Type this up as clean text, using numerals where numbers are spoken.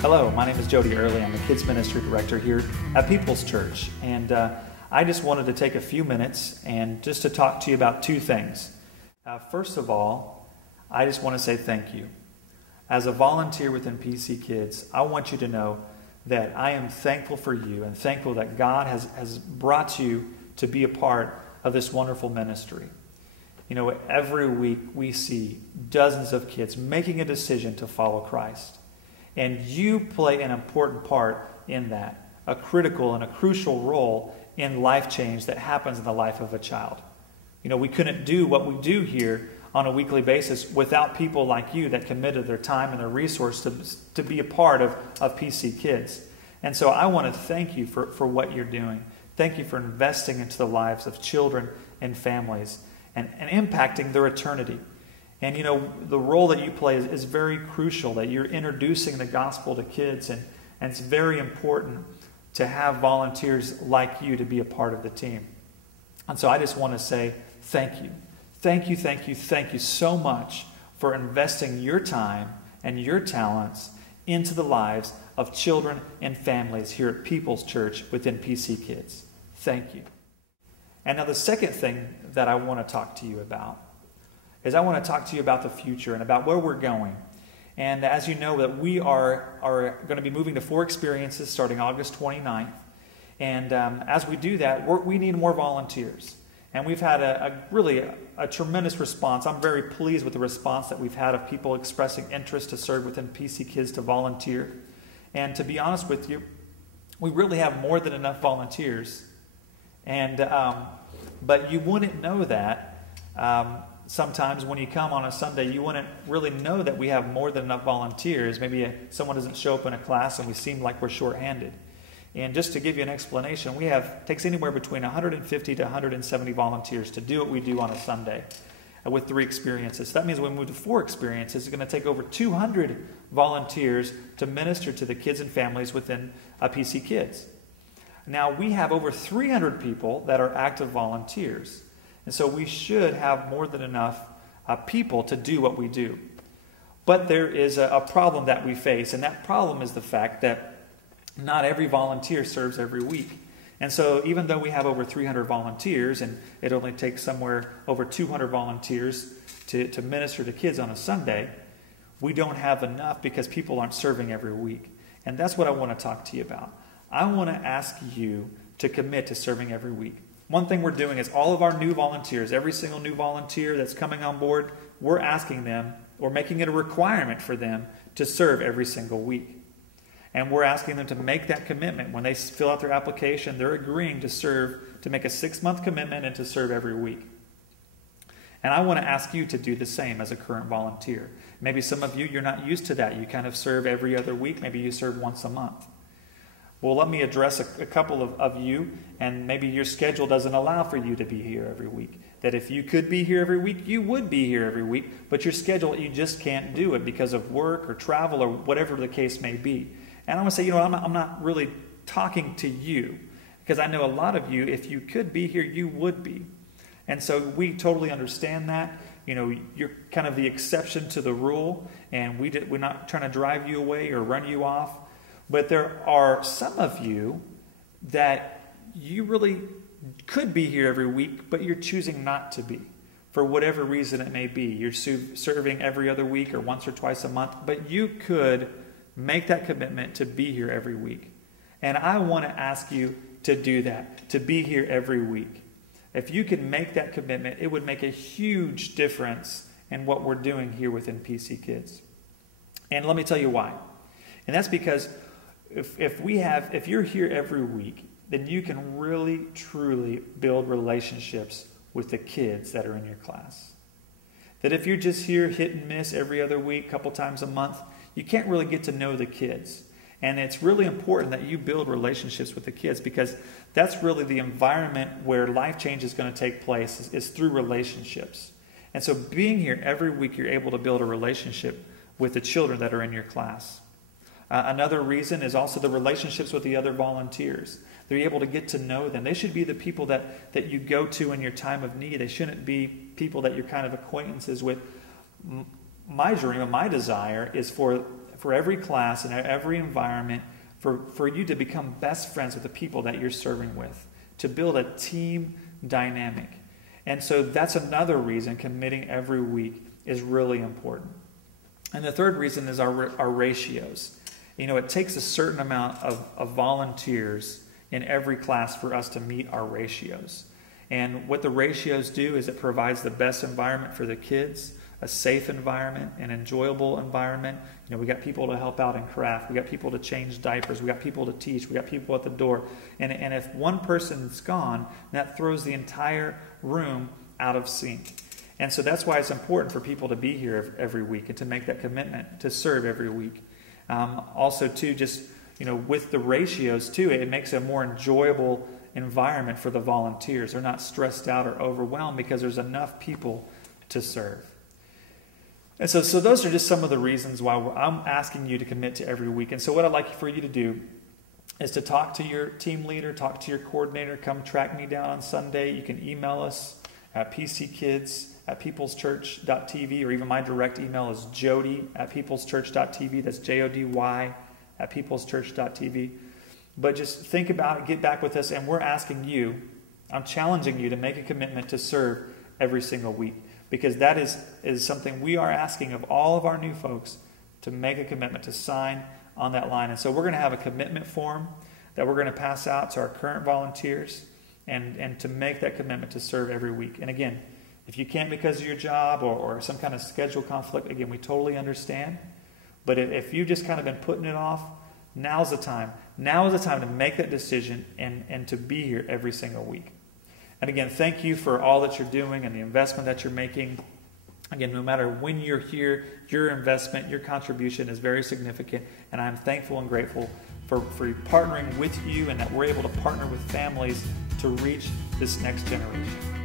Hello, my name is Jody Early. I'm the Kids Ministry Director here at People's Church. And I just wanted to take a few minutes and just to talk to you about two things. First of all, I just want to say thank you. As a volunteer within PC Kids, I want you to know that I am thankful for you and thankful that God has brought you to be a part of this wonderful ministry. You know, every week we see dozens of kids making a decision to follow Christ. And you play an important part in that, a critical and a crucial role in life change that happens in the life of a child. You know, we couldn't do what we do here on a weekly basis without people like you that committed their time and their resources to be a part of PC Kids. And so I want to thank you for what you're doing. Thank you for investing into the lives of children and families and impacting their eternity. And you know, the role that you play is very crucial, that you're introducing the gospel to kids, and it's very important to have volunteers like you to be a part of the team. And so I just want to say thank you. Thank you, thank you, thank you so much for investing your time and your talents into the lives of children and families here at People's Church within PC Kids. Thank you. And now the second thing that I want to talk to you about is I want to talk to you about the future and about where we're going. And as you know, that we are going to be moving to 4 experiences starting August 29th. And as we do that, we need more volunteers. And we've had a tremendous response. I'm very pleased with the response that we've had of people expressing interest to serve within PC Kids, to volunteer. And to be honest with you, we really have more than enough volunteers. And but you wouldn't know that. Sometimes when you come on a Sunday, you wouldn't really know that we have more than enough volunteers. Maybe someone doesn't show up in a class and we seem like we're short-handed. And just to give you an explanation, it takes anywhere between 150 to 170 volunteers to do what we do on a Sunday with 3 experiences. So that means when we move to 4 experiences, it's going to take over 200 volunteers to minister to the kids and families within PC Kids. Now, we have over 300 people that are active volunteers. And so we should have more than enough people to do what we do. But there is a problem that we face, and that problem is the fact that not every volunteer serves every week. And so even though we have over 300 volunteers, and it only takes somewhere over 200 volunteers to minister to kids on a Sunday, we don't have enough because people aren't serving every week. And that's what I want to talk to you about. I want to ask you to commit to serving every week. One thing we're doing is all of our new volunteers, every single new volunteer that's coming on board, we're asking them, or making it a requirement for them to serve every single week. And we're asking them to make that commitment. When they fill out their application, they're agreeing to serve, to make a 6-month commitment and to serve every week. And I want to ask you to do the same as a current volunteer. Maybe some of you, you're not used to that. You kind of serve every other week. Maybe you serve once a month. Well, let me address a couple of you, and maybe your schedule doesn't allow for you to be here every week. That if you could be here every week, you would be here every week, but your schedule, you just can't do it because of work or travel or whatever the case may be. And I want to say, I'm not really talking to you, because I know a lot of you, if you could be here, you would be. And so we totally understand that. You know, you're kind of the exception to the rule, and we're not trying to drive you away or run you off. But there are some of you that you really could be here every week, but you're choosing not to be. For whatever reason it may be. You're serving every other week or once or twice a month, but you could make that commitment to be here every week. And I want to ask you to do that, to be here every week. If you can make that commitment, it would make a huge difference in what we're doing here within PC Kids. And let me tell you why. And that's because if you're here every week, then you can really, truly build relationships with the kids that are in your class. That if you're just here hit and miss every other week, a couple times a month, you can't really get to know the kids. And it's really important that you build relationships with the kids, because that's really the environment where life change is going to take place, is through relationships. And so being here every week, you're able to build a relationship with the children that are in your class. Another reason is also the relationships with the other volunteers. They're able to get to know them. They should be the people that you go to in your time of need. They shouldn't be people that you're kind of acquaintances with. My dream and my desire is for for every class and every environment, for you to become best friends with the people that you're serving with, to build a team dynamic. And so that's another reason committing every week is really important. And the third reason is our ratios. It takes a certain amount of volunteers in every class for us to meet our ratios. And what the ratios do is it provides the best environment for the kids, a safe environment, an enjoyable environment. We got people to help out in craft. We got people to change diapers. We got people to teach. We got people at the door. And if one person's gone, that throws the entire room out of sync. And so that's why it's important for people to be here every week and to make that commitment to serve every week. Also, too, just with the ratios too, it makes a more enjoyable environment for the volunteers. They're not stressed out or overwhelmed because there's enough people to serve. And so those are just some of the reasons why I'm asking you to commit to every week. And so what I'd like for you to do is to talk to your team leader, talk to your coordinator, come track me down on Sunday. You can email us at pckids@peopleschurch.tv, or even my direct email is jody@peopleschurch.tv. That's jody@peopleschurch.tv. But just think about it, get back with us, and I'm challenging you to make a commitment to serve every single week. Because that is something we are asking of all of our new folks, to make a commitment, to sign on that line. And so we're going to have a commitment form that we're going to pass out to our current volunteers and to make that commitment to serve every week. And again, if you can't because of your job or some kind of schedule conflict, again, we totally understand. But if you've just kind of been putting it off, now's the time. Now is the time to make that decision and to be here every single week. And again, thank you for all that you're doing and the investment that you're making. Again, no matter when you're here, your investment, your contribution is very significant. And I'm thankful and grateful for partnering with you, and that we're able to partner with families to reach this next generation.